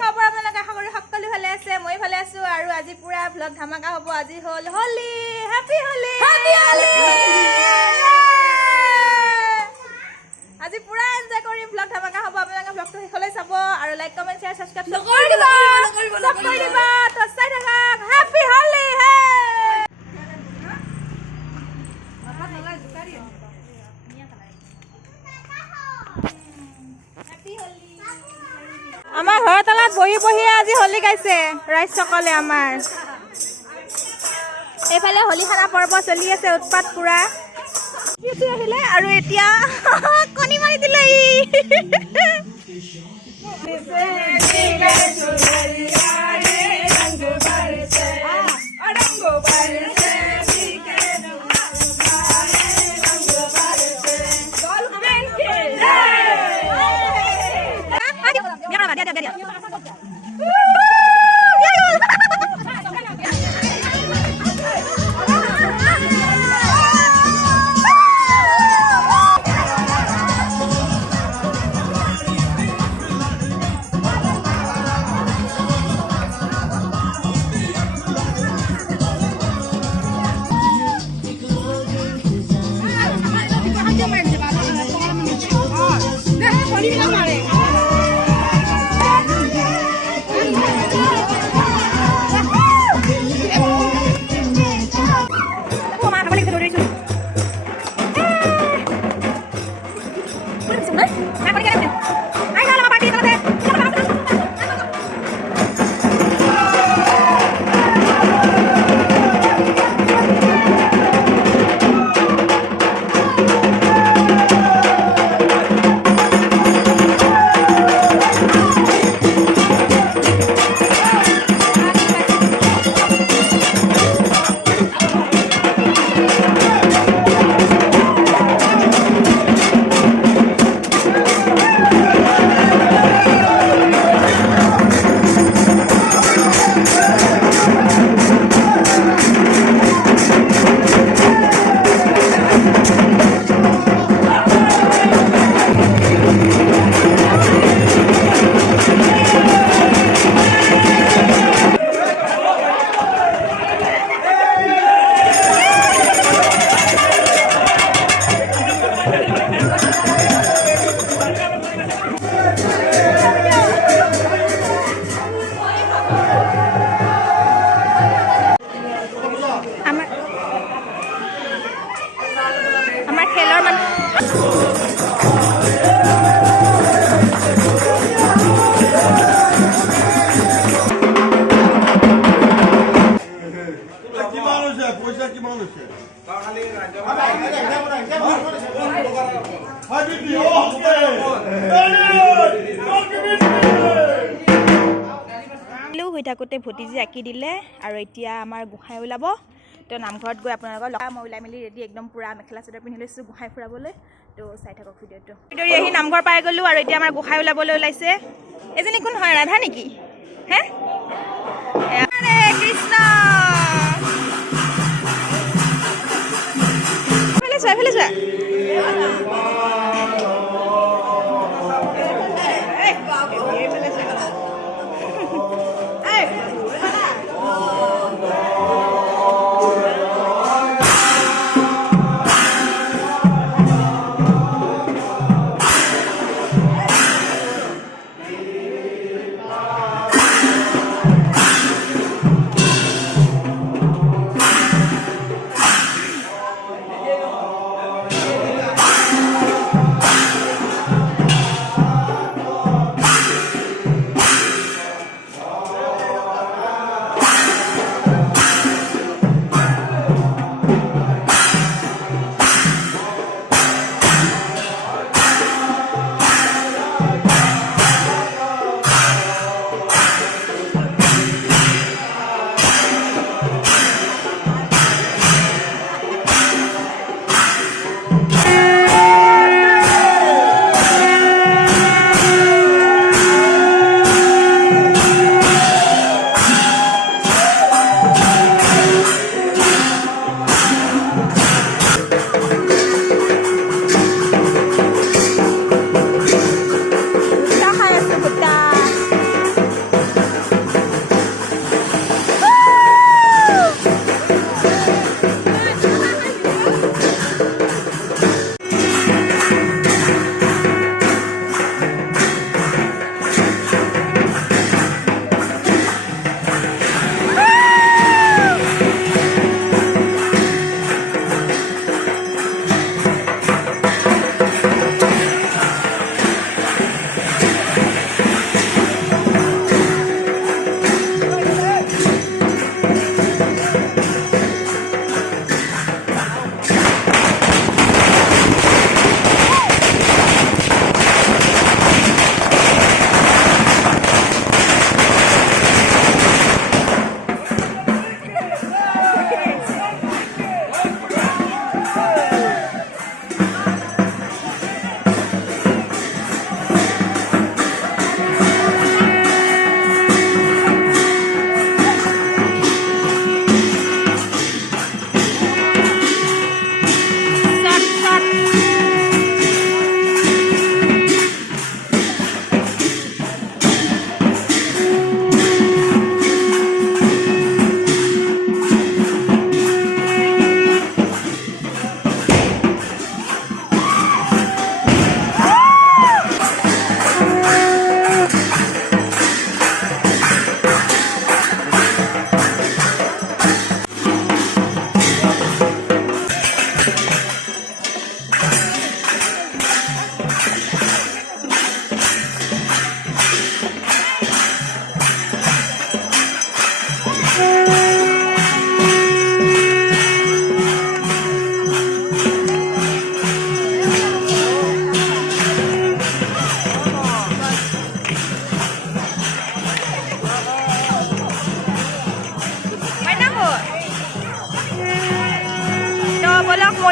খবৰ আপোনালোকে আশা কৰি সকলো ভালে আছে মই ভালে আছো আৰু আজি পুৰা ভ্লগ ধামাকা হ'ব আজি হল হোলি হ্যাপি হোলি আজি পুৰা এনজয় কৰিম ভ্লগ ধামাকা হ'ব আপোনালোকে ভ্লগটো শেষলৈ চাব আৰু লাইক কমেন্ট শেয়াৰ সাবস্ক্ৰাইব কৰি দিবা তো চাই থাকা হ্যাপি হোলি হে আমাৰ ঘৰৰ তলত বহি বহি আজি হোলি গাইছে ৰাইজ সকলে আমাৰ এইফালে হোলি খেলা পৰ্ব চলি আছে উৎপাত পুৰা আহিলে আৰু এতিয়া কণী মাৰি দিলে হৈ থাকোঁতে ভতিজী আঁকি দিলে আৰু এতিয়া আমাৰ গোঁসাই ওলাব তো নামঘৰত গৈ আপোনালোকৰ লগ মই ওলাই মেলি ৰেডি একদম পুৰা মেখেলা চাদৰ পিন্ধি লৈছোঁ গোঁসাই ফুৰাবলৈ তো চাই থাকক ভিডিঅ'টো ভিতৰি আহি নামঘৰ পাই গ'লোঁ আৰু এতিয়া আমাৰ গোঁসাই ওলাবলৈ ওলাইছে এজনী কোন হয় ৰাধা নেকি হে হৰে কৃষ্ণ এইফালে চোৱা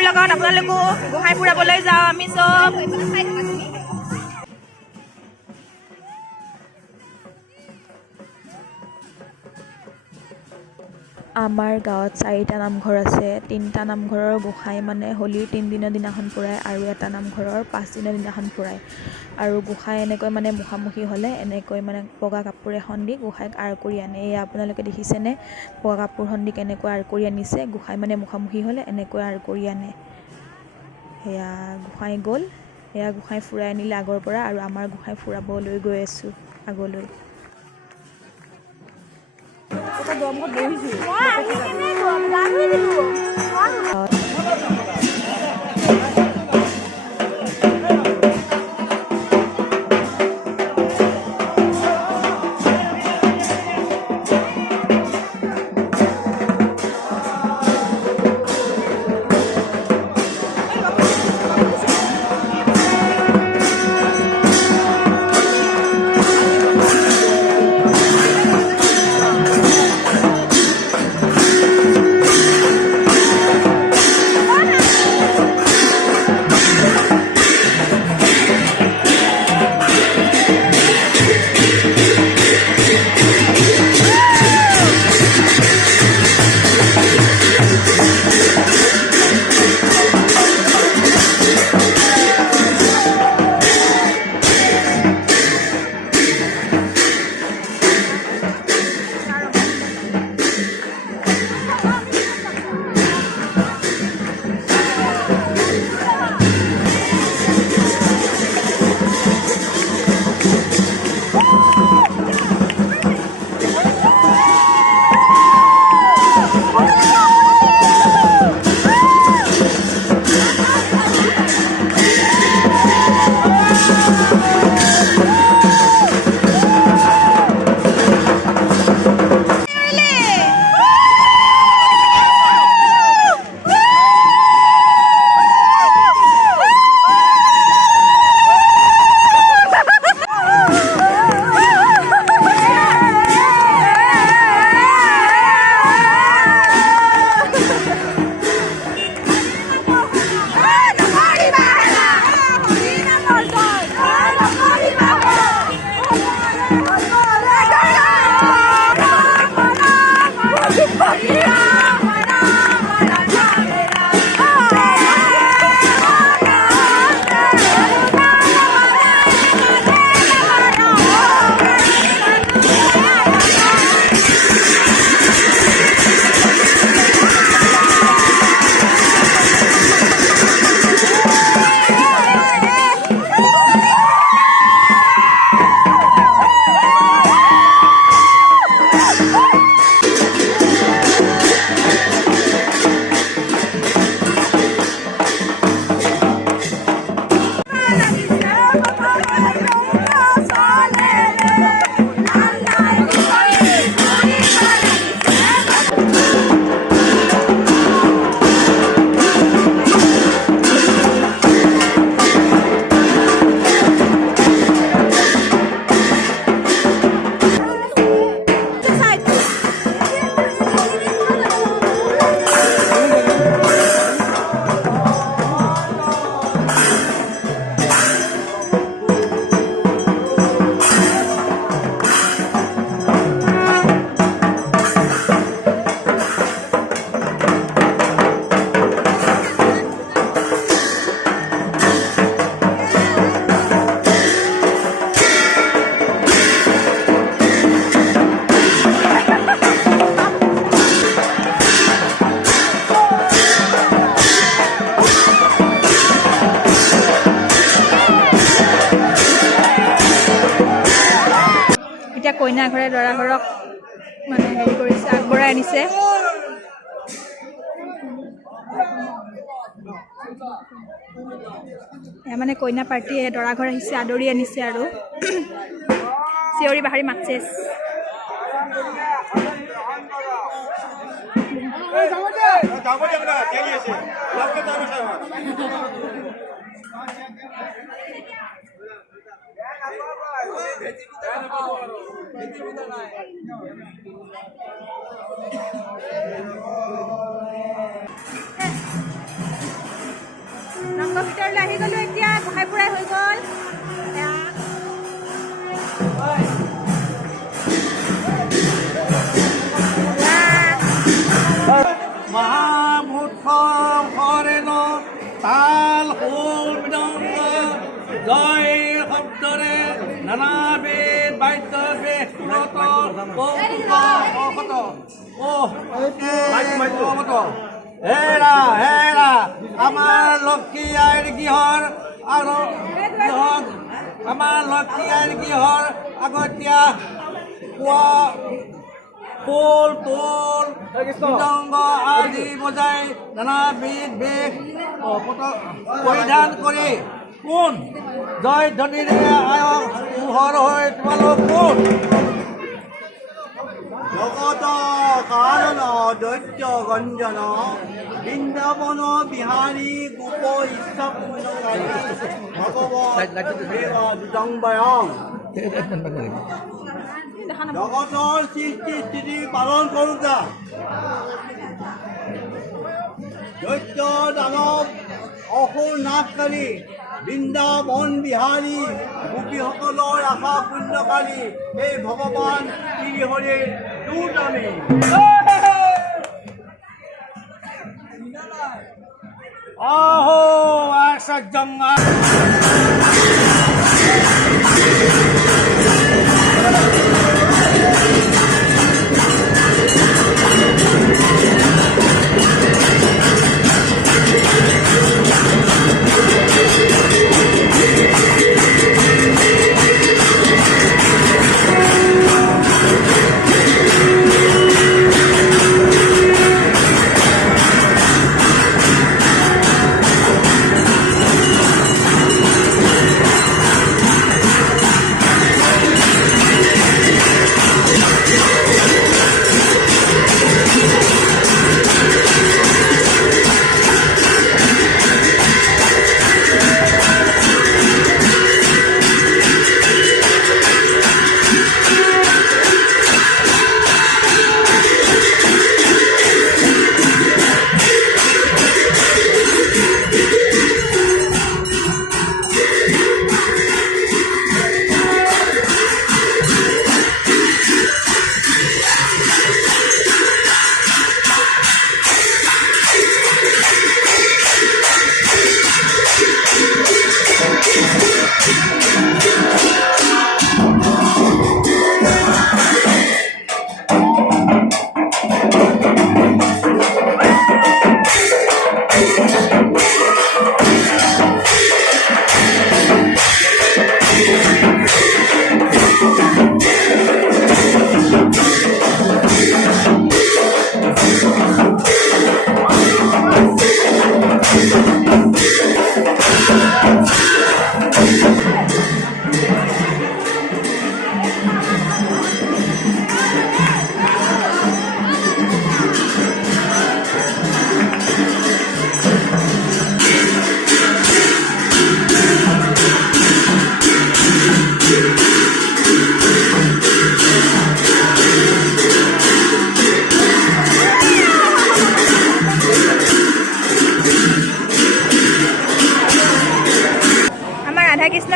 মোৰ লগত আপোনালোকো গোহাঁই ফুৰাবলৈ যাওঁ আমি চব। আমাৰ গাঁৱত 4টা নামঘৰ আছে। 3টা নামঘৰৰ গোসাঁই মানে হোলীৰ 3 দিনৰ দিনাখন ফুৰায় আৰু এটা নামঘৰৰ 5 দিনৰ দিনাখন ফুৰায়। আৰু গোসাঁই এনেকৈ মানে মুখামুখি হ'লে এনেকৈ মানে বগা কাপোৰ এখন দি গোসাঁইক আঁৰ কৰি আনে। এয়া আপোনালোকে দেখিছেনে বগা কাপোৰখন দি কেনেকৈ আঁৰ কৰি আনিছে। গোসাঁই মানে মুখামুখি হ'লে এনেকৈ আঁৰ কৰি আনে। সেয়া গোসাঁই গ'ল, সেয়া গোসাঁই ফুৰাই আনিলে আগৰ পৰা, আৰু আমাৰ গোসাঁই ফুৰাবলৈ গৈ আছোঁ আগলৈ। কইনা ঘৰে দৰা ঘৰক মানে হেৰি কৰিছে, আগবঢ়াই আনিছে। মানে কইনা পাৰ্টীয়ে দৰা ঘৰ আহিছে, আদৰি আনিছে আৰু চিঞৰি বাহাৰি মাতছে। আকৌ ভিতৰলৈ আহি গ'লোঁ এতিয়া গোসাঁই ফুৰাই হৈ গ'ল মহামূৰ্খম হৰেণ তাল খোল মৃদংগ জয় শব্দৰে নানাবিধ বাদ্য বেশ সুৰত হেৰা হেৰা আমাৰ লক্ষী আইৰ গৃহৰ আৰু গৃহত আমাৰ লক্ষী আইৰ গৃহৰ আগতীয়া পোৱা খোল তোল মৃদংগ আদি বজাই নানাবিধ বেশ পৰিধান কৰি কোন জয় ধ্বনিৰে আয়ক পোহৰ হৈ তোমালোক কোন জগত কাৰণ দৈত্য গঞ্জন বৃন্দাবন বিহাৰী গোপ ইচ্ছা পূৰ্ণকাৰী ভগবত দুদম্বয়ং জগতৰ সৃষ্টি স্থিতি পালন কৰোঁতা দৈত্য দানৱ অসুৰ নাশকাৰী বৃন্দাবন বিহাৰী গোপীসকলৰ আশা পূৰ্ণকাৰী এই ভগৱান শ্ৰীহৰিৰ দূত আমি আহো আশ্চৰ্যং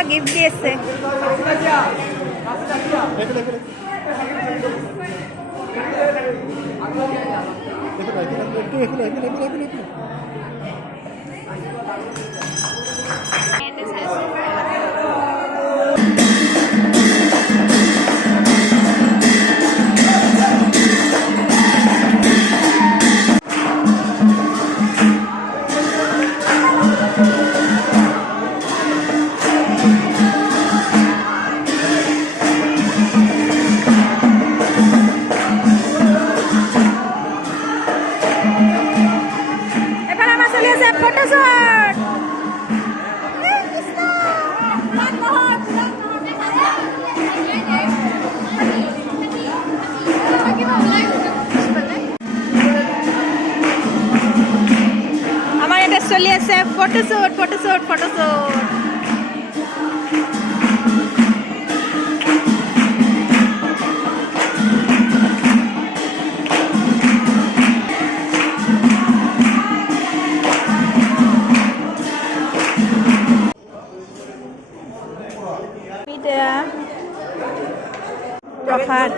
গিফট দি আছে চলি আছে ফটোশুট ফটোশুট ফটোশুট এতিয়া প্ৰসাদ